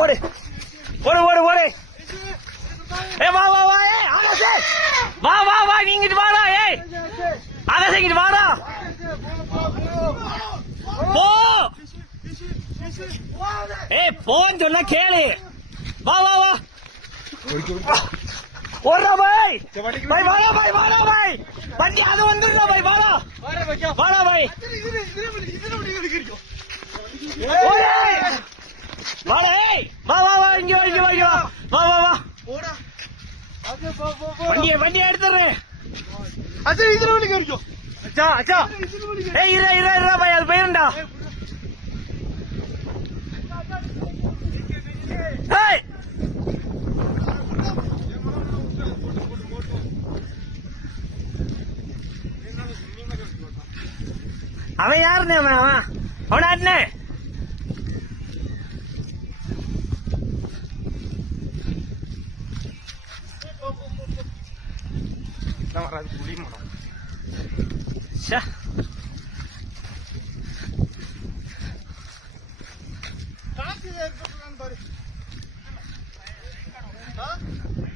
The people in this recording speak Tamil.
ஓடு ஓடு ஓடு ஓடு. ஏ வா வா வா. ஏ ஆகாஷே வா வா வா. நீங்கிட்டு வாடா. ஏய் ஆகாஷே இங்கிட்டு வாடா. போ. ஏய் போன்னு சொன்னா கேளு. வா வா வா. ஓடுறா பாய். பாய் வாடா பாய் வாடா பாய். வண்டி அது வந்துடுறா பாய் வாடா. வாடா பாய். வாடா. ஏய் வா வா வா. இங்க வா இங்க வா இங்க வா. வா வா வா. வண்டியை எடுத்துறேன். அச்சா அச்சா. ஏய் இரு இரு இரு பாய். அது போயிருண்டா. ஏய் அவன் யாருன்னு அவன் அவனாட்னே. காசு ஏற்பட்டு